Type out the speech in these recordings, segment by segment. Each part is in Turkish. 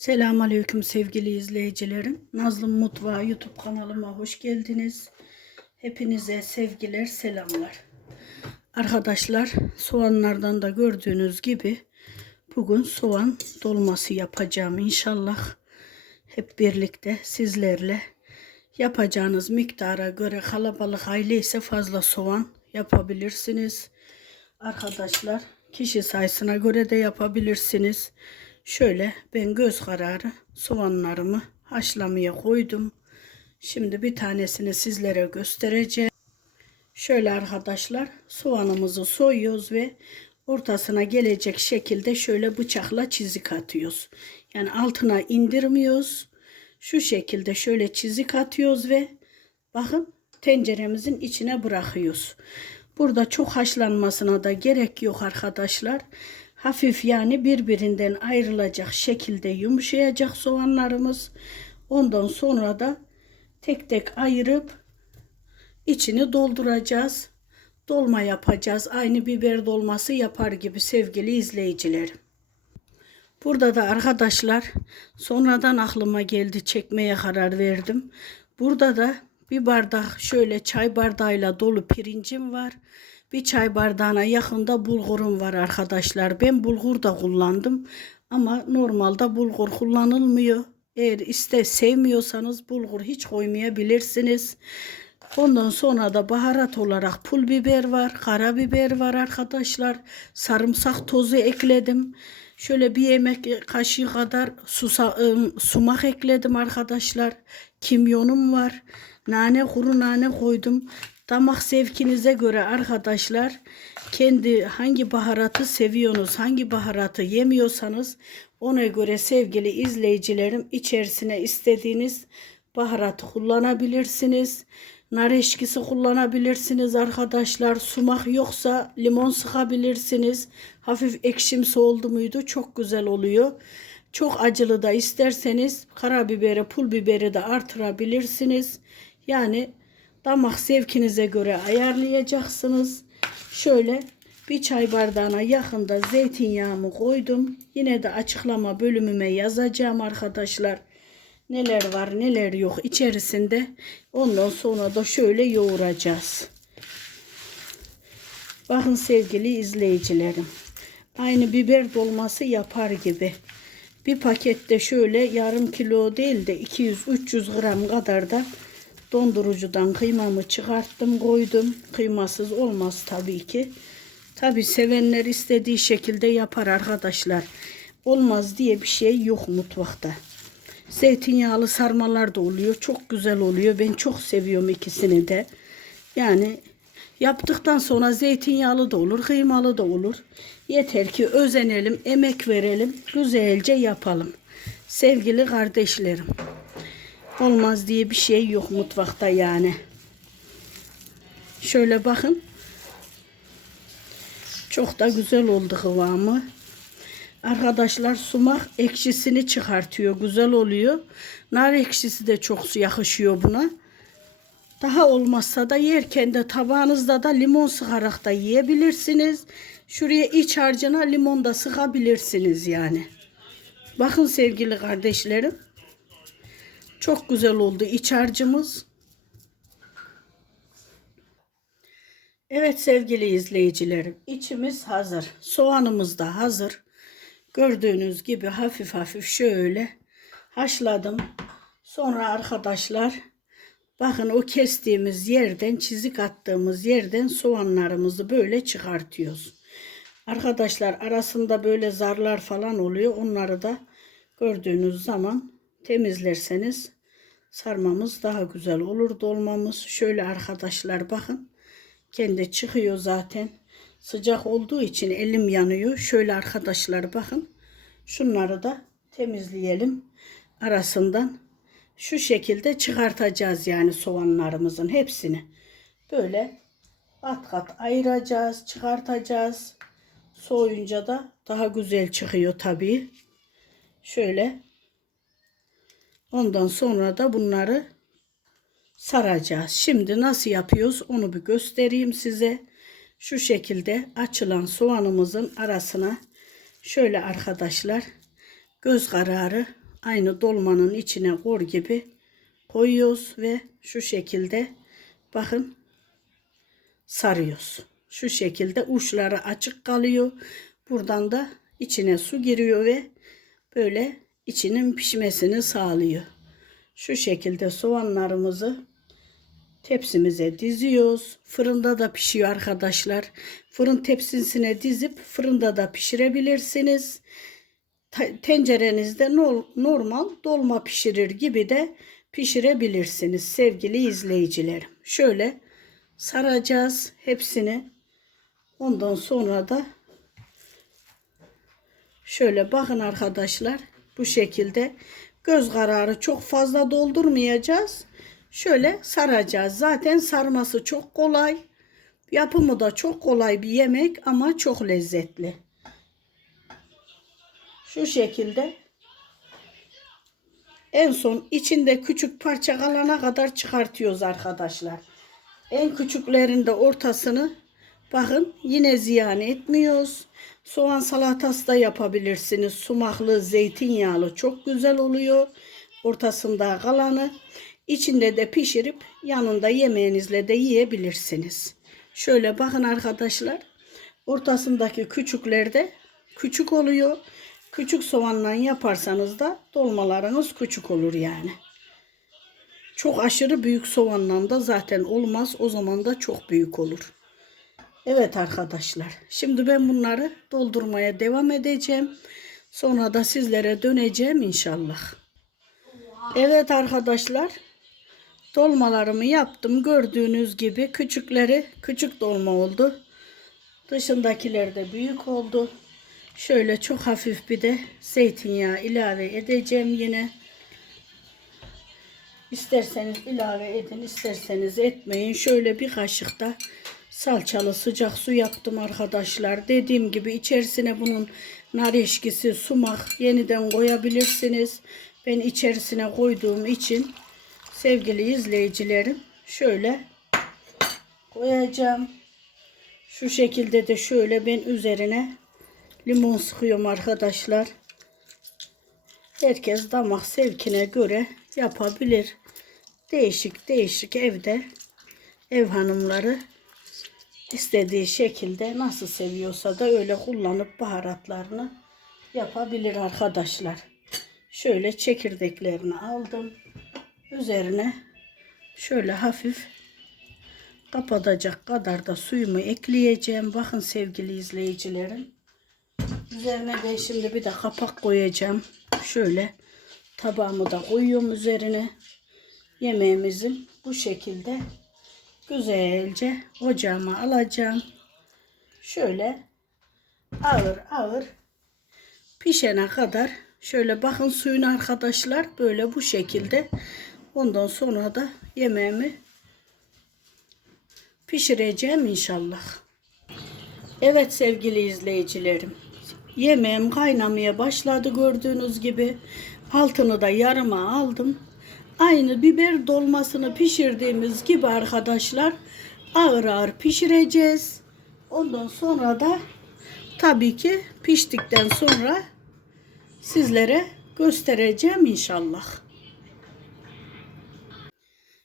Selamünaleyküm sevgili izleyicilerim. Nazlım Mutfağı YouTube kanalıma hoş geldiniz. Hepinize sevgiler, selamlar. Arkadaşlar, soğanlardan da gördüğünüz gibi bugün soğan dolması yapacağım inşallah. Hep birlikte sizlerle yapacağınız miktara göre kalabalık aile ise fazla soğan yapabilirsiniz. Arkadaşlar, kişi sayısına göre de yapabilirsiniz. Şöyle ben göz kararı soğanlarımı haşlamaya koydum. Şimdi bir tanesini sizlere göstereceğim. Şöyle arkadaşlar soğanımızı soyuyoruz ve ortasına gelecek şekilde şöyle bıçakla çizik atıyoruz. Yani altına indirmiyoruz. Şu şekilde şöyle çizik atıyoruz ve bakın tenceremizin içine bırakıyoruz. Burada çok haşlanmasına da gerek yok arkadaşlar. Hafif yani birbirinden ayrılacak şekilde yumuşayacak soğanlarımız. Ondan sonra da tek tek ayırıp içini dolduracağız. Dolma yapacağız. Aynı biber dolması yapar gibi sevgili izleyicilerim. Burada da arkadaşlar sonradan aklıma geldi çekmeye karar verdim. Burada da bir bardak şöyle çay bardağıyla dolu pirincim var. Bir çay bardağına yakında bulgurum var arkadaşlar. Ben bulgur da kullandım ama normalde bulgur kullanılmıyor. Eğer iste sevmiyorsanız bulgur hiç koymayabilirsiniz. Ondan sonra da baharat olarak pul biber var, karabiber var arkadaşlar. Sarımsak tozu ekledim. Şöyle bir yemek kaşığı kadar susa, ım, sumak ekledim arkadaşlar. Kimyonum var. Nane kuru nane koydum. Damak zevkinize göre arkadaşlar kendi hangi baharatı seviyorsunuz, hangi baharatı yemiyorsanız ona göre sevgili izleyicilerim içerisine istediğiniz baharatı kullanabilirsiniz. Nar eşkisi kullanabilirsiniz arkadaşlar. Sumak yoksa limon sıkabilirsiniz. Hafif ekşimsi oldu muydu çok güzel oluyor. Çok acılı da isterseniz karabiberi, pul biberi de artırabilirsiniz. Yani damak zevkinize göre ayarlayacaksınız. Şöyle bir çay bardağına yakında zeytinyağımı koydum. Yine de açıklama bölümüme yazacağım arkadaşlar. Neler var neler yok içerisinde. Ondan sonra da şöyle yoğuracağız. Bakın sevgili izleyicilerim. Aynı biber dolması yapar gibi. Bir pakette şöyle yarım kilo değil de 200-300 gram kadar da dondurucudan kıymamı çıkarttım koydum. Kıymasız olmaz tabii ki. Tabii sevenler istediği şekilde yapar arkadaşlar. Olmaz diye bir şey yok mutfakta. Zeytinyağlı sarmalar da oluyor. Çok güzel oluyor. Ben çok seviyorum ikisini de. Yani yaptıktan sonra zeytinyağlı da olur, kıymalı da olur. Yeter ki özenelim, emek verelim, güzelce yapalım. Sevgili kardeşlerim. Olmaz diye bir şey yok mutfakta yani. Şöyle bakın. Çok da güzel oldu kıvamı. Arkadaşlar sumak ekşisini çıkartıyor. Güzel oluyor. Nar ekşisi de çok yakışıyor buna. Daha olmazsa da yerken de tabağınızda da limon sıkarak da yiyebilirsiniz. Şuraya iç harcına limon da sıkabilirsiniz yani. Bakın sevgili kardeşlerim. Çok güzel oldu iç harcımız. Evet sevgili izleyicilerim. içimiz hazır. Soğanımız da hazır. Gördüğünüz gibi hafif hafif şöyle haşladım. Sonra arkadaşlar bakın o kestiğimiz yerden çizik attığımız yerden soğanlarımızı böyle çıkartıyoruz. Arkadaşlar arasında böyle zarlar falan oluyor. Onları da gördüğünüz zaman temizlerseniz sarmamız daha güzel olur. Dolmamız şöyle arkadaşlar bakın. Kendi çıkıyor zaten. Sıcak olduğu için elim yanıyor. Şöyle arkadaşlar bakın. Şunları da temizleyelim. Arasından şu şekilde çıkartacağız yani soğanlarımızın hepsini. Böyle kat kat ayıracağız, çıkartacağız. Soğuyunca da daha güzel çıkıyor tabii. Şöyle Ondan sonra da bunları saracağız. Şimdi nasıl yapıyoruz onu bir göstereyim size. Şu şekilde açılan soğanımızın arasına şöyle arkadaşlar göz kararı aynı dolmanın içine kor gibi koyuyoruz ve şu şekilde bakın sarıyoruz. Şu şekilde uçları açık kalıyor. Buradan da içine su giriyor ve böyle içinin pişmesini sağlıyor. Şu şekilde soğanlarımızı tepsimize diziyoruz. Fırında da pişiyor arkadaşlar. Fırın tepsisine dizip fırında da pişirebilirsiniz. Te- Tencerenizde nor- normal dolma pişirir gibi de pişirebilirsiniz sevgili izleyicilerim. Şöyle saracağız hepsini. Ondan sonra da şöyle bakın arkadaşlar bu şekilde göz kararı çok fazla doldurmayacağız. Şöyle saracağız. Zaten sarması çok kolay. Yapımı da çok kolay bir yemek ama çok lezzetli. Şu şekilde en son içinde küçük parça kalana kadar çıkartıyoruz arkadaşlar. En küçüklerinde ortasını bakın yine ziyan etmiyoruz. Soğan salatası da yapabilirsiniz. Sumaklı, zeytinyağlı çok güzel oluyor. Ortasında kalanı içinde de pişirip yanında yemeğinizle de yiyebilirsiniz. Şöyle bakın arkadaşlar. Ortasındaki küçükler de küçük oluyor. Küçük soğanla yaparsanız da dolmalarınız küçük olur yani. Çok aşırı büyük soğanla da zaten olmaz. O zaman da çok büyük olur. Evet arkadaşlar. Şimdi ben bunları doldurmaya devam edeceğim. Sonra da sizlere döneceğim inşallah. Evet arkadaşlar. Dolmalarımı yaptım. Gördüğünüz gibi küçükleri küçük dolma oldu. Dışındakiler de büyük oldu. Şöyle çok hafif bir de zeytinyağı ilave edeceğim yine. İsterseniz ilave edin, isterseniz etmeyin. Şöyle bir kaşık da salçalı sıcak su yaptım arkadaşlar. Dediğim gibi içerisine bunun nar eşkisi, sumak yeniden koyabilirsiniz. Ben içerisine koyduğum için sevgili izleyicilerim şöyle koyacağım. Şu şekilde de şöyle ben üzerine limon sıkıyorum arkadaşlar. Herkes damak zevkine göre yapabilir. Değişik değişik evde ev hanımları istediği şekilde nasıl seviyorsa da öyle kullanıp baharatlarını yapabilir arkadaşlar. Şöyle çekirdeklerini aldım. Üzerine şöyle hafif kapatacak kadar da suyumu ekleyeceğim. Bakın sevgili izleyicilerim. Üzerine de şimdi bir de kapak koyacağım. Şöyle tabağımı da koyuyorum üzerine. Yemeğimizin bu şekilde güzelce ocağıma alacağım. Şöyle ağır ağır pişene kadar şöyle bakın suyun arkadaşlar böyle bu şekilde ondan sonra da yemeğimi pişireceğim inşallah. Evet sevgili izleyicilerim. Yemeğim kaynamaya başladı gördüğünüz gibi. Altını da yarıma aldım. Aynı biber dolmasını pişirdiğimiz gibi arkadaşlar ağır ağır pişireceğiz. Ondan sonra da tabii ki piştikten sonra sizlere göstereceğim inşallah.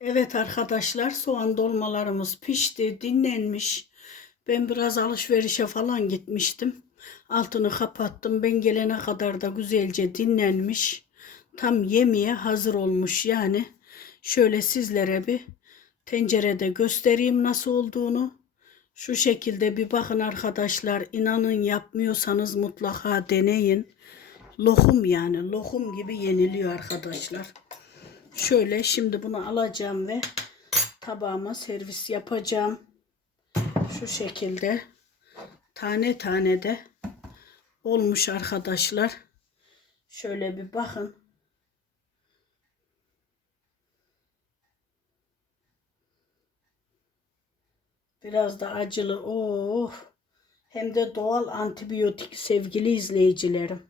Evet arkadaşlar soğan dolmalarımız pişti, dinlenmiş. Ben biraz alışverişe falan gitmiştim. Altını kapattım. Ben gelene kadar da güzelce dinlenmiş. Tam yemeğe hazır olmuş yani. Şöyle sizlere bir tencerede göstereyim nasıl olduğunu. Şu şekilde bir bakın arkadaşlar. İnanın yapmıyorsanız mutlaka deneyin. Lokum yani lokum gibi yeniliyor arkadaşlar. Şöyle şimdi bunu alacağım ve tabağıma servis yapacağım. Şu şekilde tane tane de olmuş arkadaşlar. Şöyle bir bakın. Biraz da acılı. Oh. Hem de doğal antibiyotik sevgili izleyicilerim.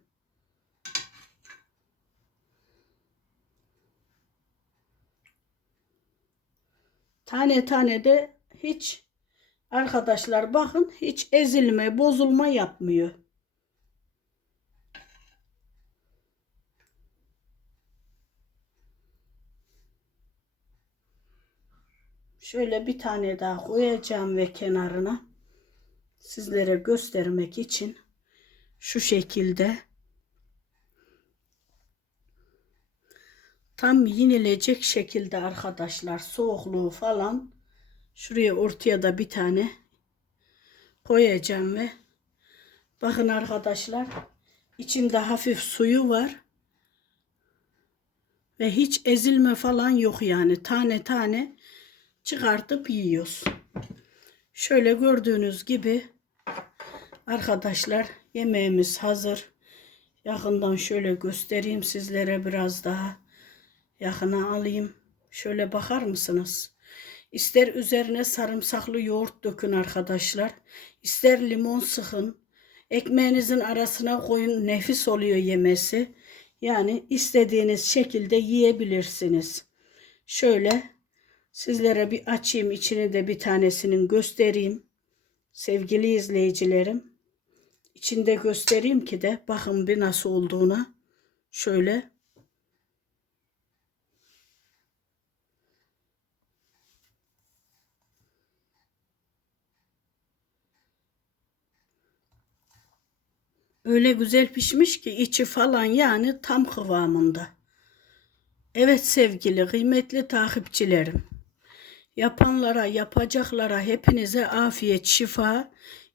Tane tane de hiç arkadaşlar bakın hiç ezilme, bozulma yapmıyor. Şöyle bir tane daha koyacağım ve kenarına sizlere göstermek için şu şekilde. Tam yenilecek şekilde arkadaşlar soğukluğu falan şuraya ortaya da bir tane koyacağım ve bakın arkadaşlar içinde hafif suyu var ve hiç ezilme falan yok yani. Tane tane çıkartıp yiyoruz. Şöyle gördüğünüz gibi arkadaşlar yemeğimiz hazır. Yakından şöyle göstereyim sizlere biraz daha yakına alayım. Şöyle bakar mısınız? İster üzerine sarımsaklı yoğurt dökün arkadaşlar. İster limon sıkın. Ekmeğinizin arasına koyun. Nefis oluyor yemesi. Yani istediğiniz şekilde yiyebilirsiniz. Şöyle sizlere bir açayım. içini de bir tanesinin göstereyim. Sevgili izleyicilerim. İçinde göstereyim ki de bakın bir nasıl olduğuna. Şöyle Öyle güzel pişmiş ki içi falan yani tam kıvamında. Evet sevgili kıymetli takipçilerim. Yapanlara, yapacaklara hepinize afiyet, şifa,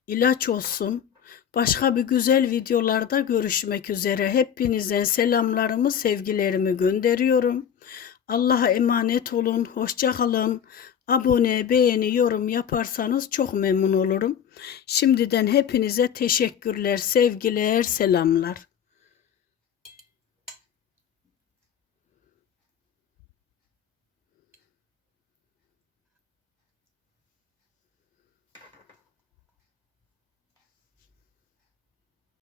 ilaç olsun. Başka bir güzel videolarda görüşmek üzere. Hepinizden selamlarımı, sevgilerimi gönderiyorum. Allah'a emanet olun. Hoşça kalın. Abone, beğeni, yorum yaparsanız çok memnun olurum. Şimdiden hepinize teşekkürler, sevgiler, selamlar.